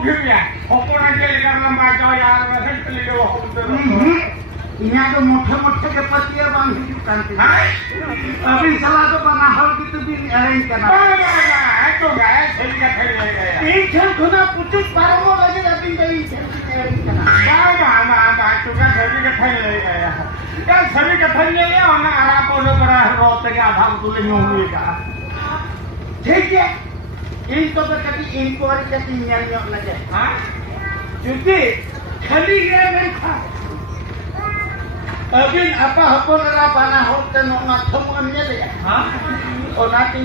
उठिया हपना के लेकर लंबा जाओ यार वैसे चले गए वो यहाँ तो मोटे के पतिया बांध की कांति अभी सलाह तो बना हर की तो दिन अरेंज करना तो गए सही का खड़ी ले गया एक छन थोड़ा पुचुक पारो लगे अभी नहीं अरेंज करना मामा तो का सभी का खड़ी ले गया यार सभी का खड़ी ले गया और ना आराम बोलो पर रोते के आधार तो ले नहीं का ठीक है इनको तो कभी इंक्वायरी करती नहीं लगे हां क्योंकि खाली गया नहीं था अभी apa hapon ra bana hotel no mathom amnya le ha onati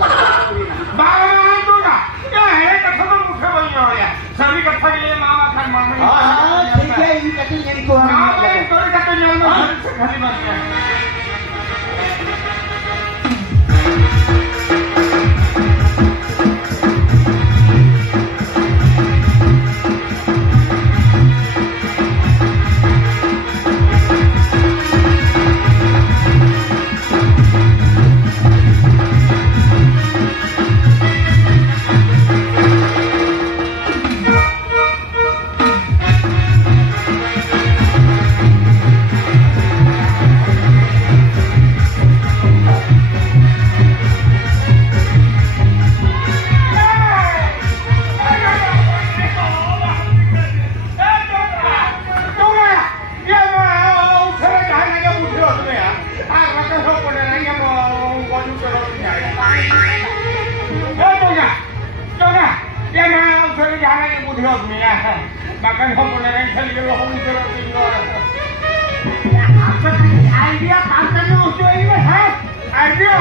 बाबा तो ना ये है कथा तो मुखे बन गया सभी कथा ये मामा खान मामा हां ठीक है इन कटी इनको हम तो कथा ये में घरी बन गया Makan hong na rin sa liyo hong sarap ninyo. apa idea tantan no so ini ha Idea?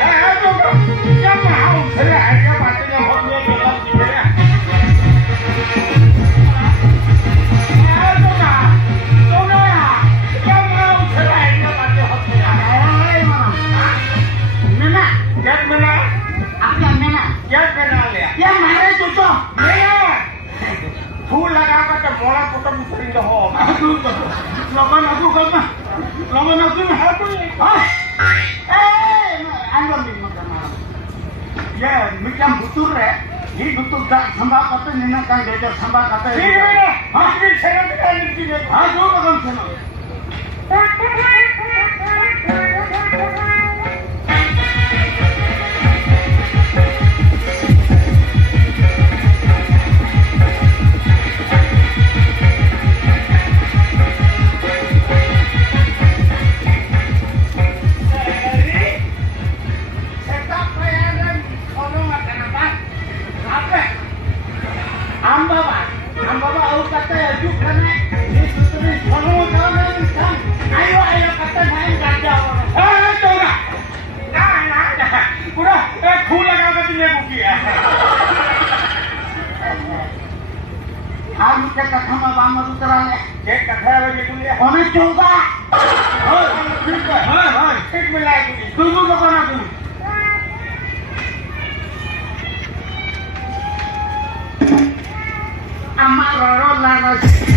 Ano ba? Yan na hong sarap idea pati ng hong niya bilang siya. Ano na? Ito na. Yan na hong sarap idea pati hong niya. ay mama nana Yan mo na? apa nana Yan ka na liya. yang mana tu tu फूल लगा कर मोड़ा कुटुंब करेंगे हो लोगों ने तो करना लोगों ने तो है कोई हां ए आलो मिल मत मारो ये मिटम बुतुर रे ये बुतुर का संभा करते निना का दे दे संभा करते ठीक है हां फिर सेकंड का नीति में हां जो कदम सुनो कथा में बाम उतरा ले ये कथा है ये बोलिए हमें चौका हां ठीक है हां ठीक मिलाए तू तू को ना तू अम्मा रो लागा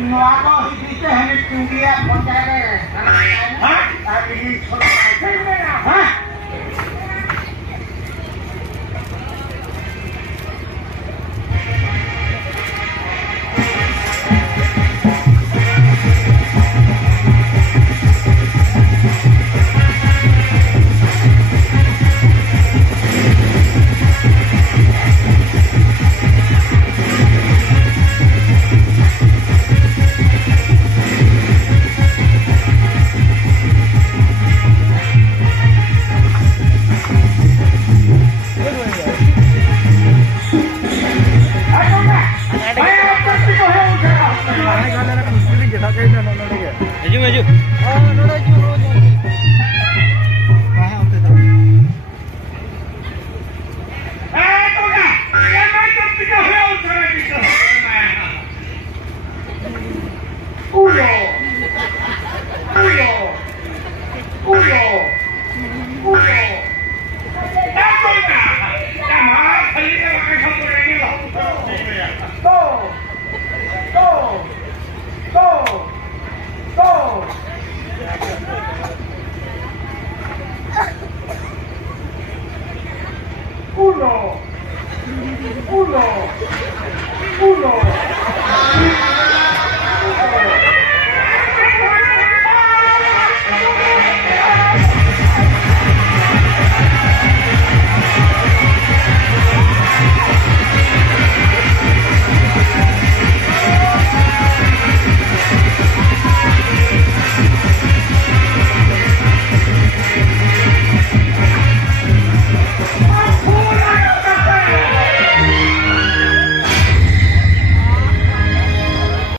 नुआ को हिते हमें चुंगिया पहुंचा गए हां अभी